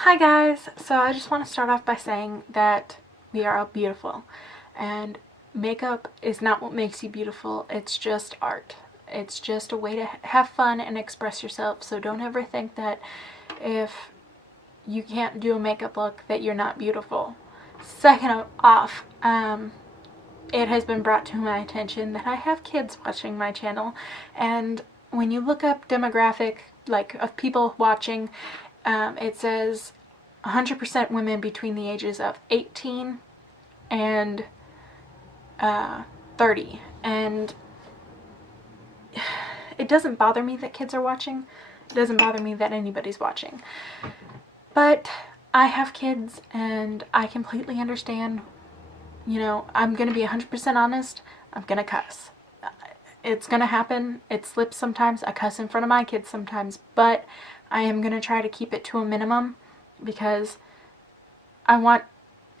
Hi guys! So I just want to start off by saying that we are all beautiful, and makeup is not what makes you beautiful, it's just art. It's just a way to have fun and express yourself, so don't ever think that if you can't do a makeup look that you're not beautiful. Second off, it has been brought to my attention that I have kids watching my channel, and when you look up demographic, like, of people watching, it says 100% women between the ages of 18 and 30. And it doesn't bother me that kids are watching. It doesn't bother me that anybody's watching. But I have kids and I completely understand, you know, I'm going to be 100% honest. I'm going to cuss. It's going to happen. It slips sometimes. I cuss in front of my kids sometimes. But I am going to try to keep it to a minimum because I want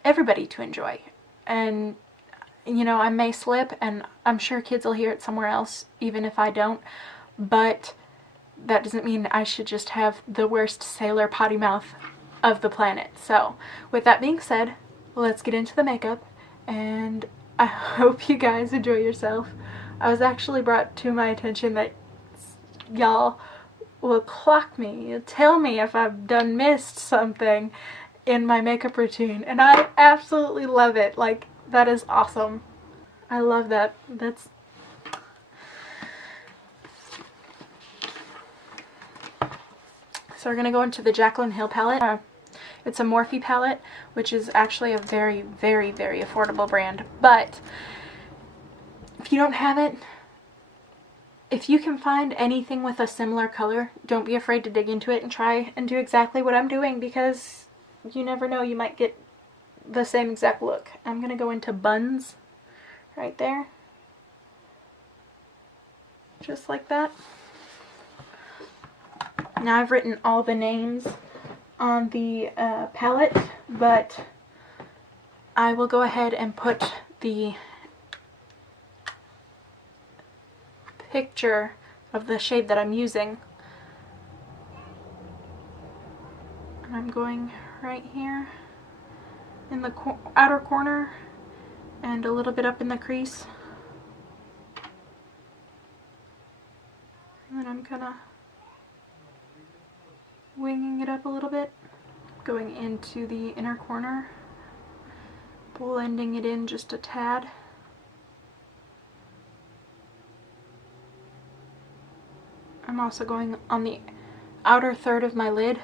everybody to enjoy. And, you know, I may slip, and I'm sure kids will hear it somewhere else, even if I don't. But that doesn't mean I should just have the worst sailor potty mouth of the planet. So, with that being said, let's get into the makeup, and I hope you guys enjoy yourself. I was actually brought to my attention that y'all will clock me, tell me if I've done missed something in my makeup routine, and I absolutely love it. Like, that is awesome. I love that. So we're gonna go into the Jaclyn Hill palette. It's a Morphe palette, which is actually a very, very, very affordable brand. But if you don't have it, if you can find anything with a similar color, don't be afraid to dig into it and try and do exactly what I'm doing, because you never know, you might get the same exact look. I'm gonna go into Buns right there. Just like that. Now I've written all the names on the palette, but I will go ahead and put the picture of the shade that I'm using. And I'm going right here in the outer corner and a little bit up in the crease. And then I'm kind of winging it up a little bit, going into the inner corner, blending it in just a tad. I'm also going on the outer third of my lid.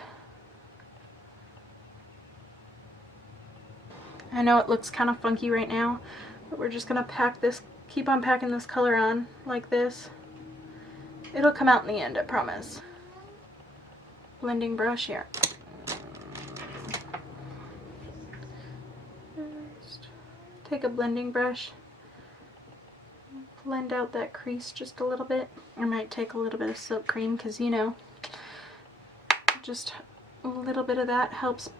I know it looks kind of funky right now, but we're just gonna keep on packing this color on like this. It'll come out in the end, I promise. Blending brush here. Just take a blending brush, blend out that crease just a little bit. I might take a little bit of silk cream because, you know, just a little bit of that helps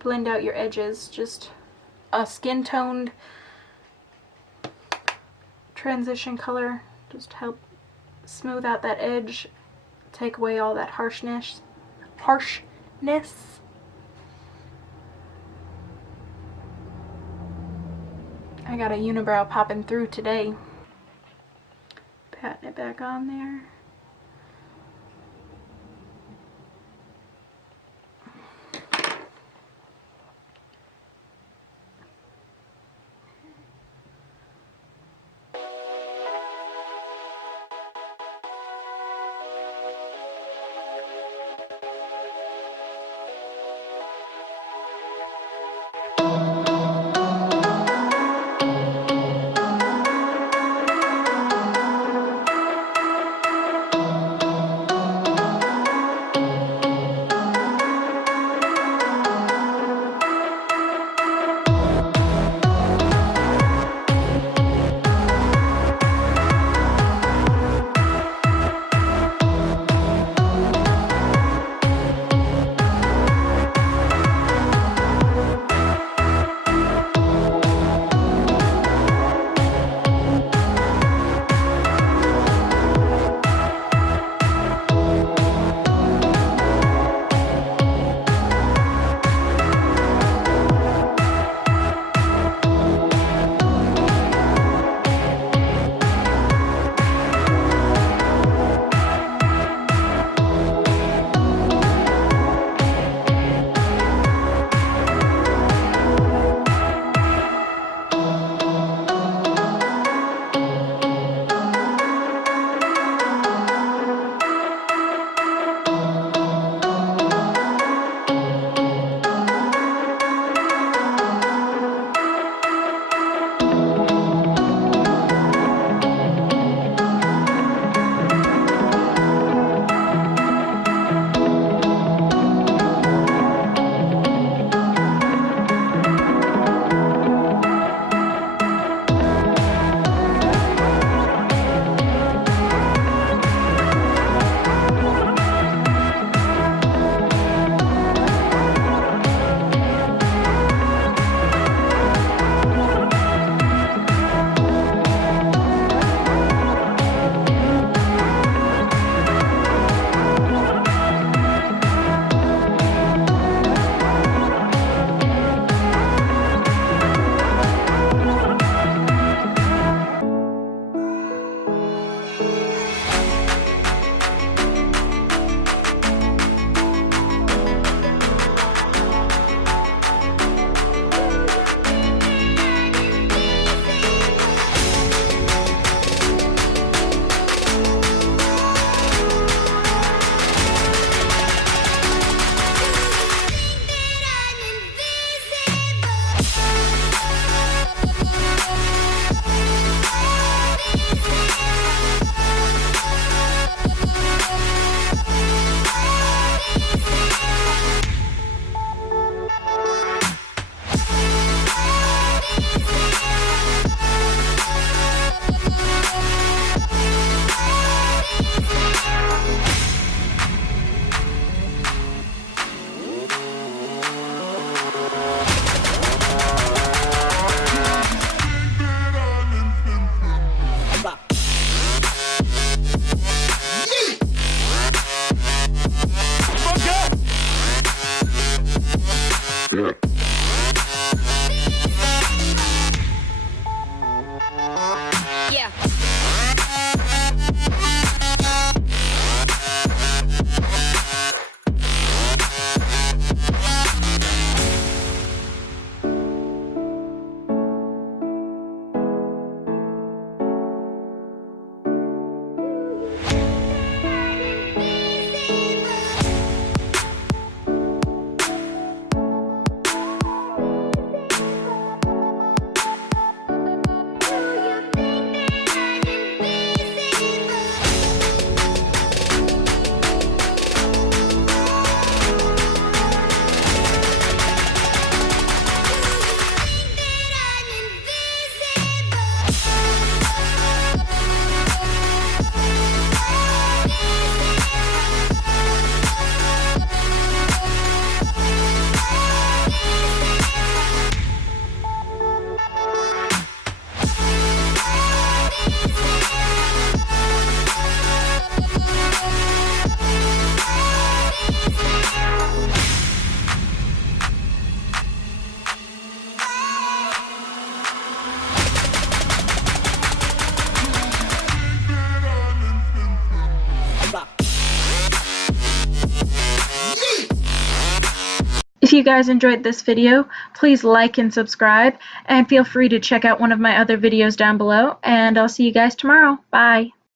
blend out your edges. Just a skin toned transition color, just help smooth out that edge, take away all that harshness. I got a unibrow popping through today. Patting it back on there. you guys enjoyed this video, please like and subscribe, and feel free to check out one of my other videos down below, and I'll see you guys tomorrow. Bye!